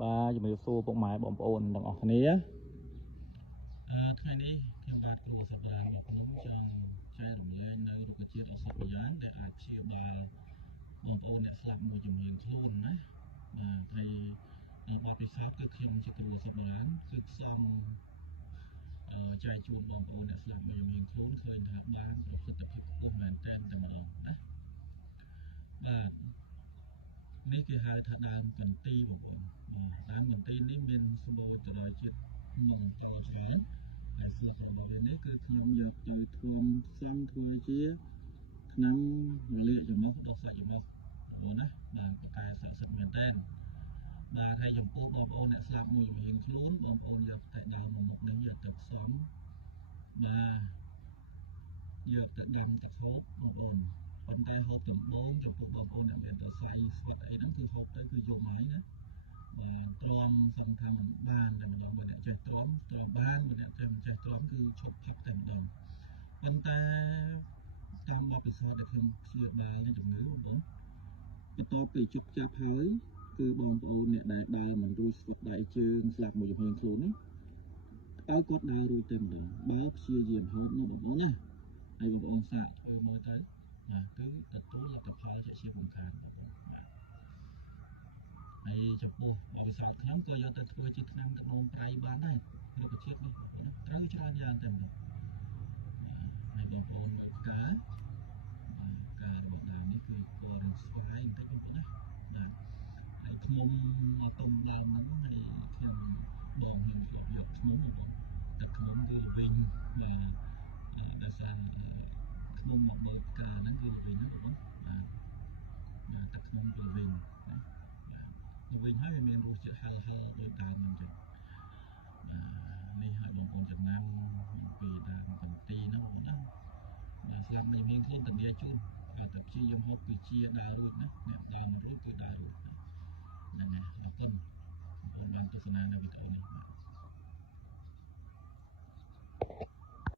Baជំរាបសួរពុកម៉ែបងប្អូនទាំងអស់គ្នាថ្ងៃនេះខ្ញុំបាទគ្រូសប្តាហ៍មួយខ្ញុំចង់ចែករំលែកនៅរុក្ខជាតិអសត្វយ៉ាងដែលអាចព្យាបាលបងប្អូនអ្នកស្លាប់មួយចំនួនខ្លួនណាបាទហើយបទពិសោធន៍គឺខ្ញុំជាគ្រូសប្តាហ៍គឺផ្សំចែកជូនបងប្អូនអ្នកស្លាប់មួយចំនួនខ្លួនឃើញថាបានប្រសិទ្ធភាពខ្ពស់មែនទែនតែម្ដងណាបាទនេះគេហៅថាដើមកន្ទីបងប្អូនដើមកន្ទីនេះមានសម្បូរទៅដោយជាតិនំតច្រើនហើយសូត្ររបស់វានេះគឺខ្ញុំយកទៅធ្វើផ្សំធ្វើជាថ្នាំរលាកចំនួនដោះសាច់ចំនួនណាបាទប្រកែស័ក្តិសិទ្ធិមែនតើបាទហើយចំពោះបងប្អូនអ្នកស្លាប់មួយចំនួនខ្លួនបងប្អូនយកតែដើមមុខនេះយកទៅផ្សំបាទយកទៅដាំទឹកហូបបងប្អូនប៉ុន្តែហូបដំបងចំពោះបងប្អូនអ្នកមានសរសៃស្វិតអីហ្នឹងគឺហូបទៅគឺយំហើយណាបាទទ្រាំសំខាន់មិនបានតែម្ដងមួយអ្នកចេះទ្រាំបានមួយអ្នកចេះមិនចេះទ្រាំគឺឈប់ផឹកតែម្ដងប៉ុន្តែតាមបទពិសោធន៍ដែលខ្ញុំឆ្លងបាននេះដំណើរបងប្អូនបន្ទាប់ពីជប់ចាប់ហើយគឺបងប្អូនអ្នកដែលដើរមិនរួចស្វិតដៃជើងស្លាប់មួយចំហៀងខ្លួននេះឲ្យគាត់ដើររួចទៅម្ដងបើព្យាយាមហូបនោះបងប្អូនណាហើយបងប្អូនសាកធ្វើមើលទៅបាទគឺទទួលលទ្ធផលជាជាមិនខានហើយចំពោះបរិស័ទខ្ញុំក៏យកទៅធ្វើជាថ្នាំទឹកនំប្រៃបានដែររុក្ខជាតិនេះត្រូវច្រើនយ៉ាងតែម្ដងហើយបងប្អូនមើលផ្ការបស់ដើមនេះគឺពណ៌រស្វាយបន្តិចបងប្អូនណាបាទហើយឃ្មុំមកតុំឡើងហ្នឹងហើយខ្ញុំបងខ្ញុំយកឃ្មុំបងទឹកឃ្មុំគឺល្វីងដោយសារឃ្មុំមកមើលផ្កាហ្នឹងគឺល្វីងហ្នឹងបងបាទទឹកឃ្មុំគឺល្វីងណាវិញហើយវាមានរសជាតិហឹរដូចដើមហ្នឹងចឹងនេះឲ្យបងប្អូនចំណាំពីដើមកន្ទីហ្នឹងបងណាបាទស្លាប់មួយមានខ្លួនតានីជូនតែព្យាយាមហូបគឺជាដើររួចណាអ្នកដើរមិនរួចគឺដើររួចហ្នឹងហើយអរគុណបងប្អូនបានទស្សនានៅវីដេអូនេះ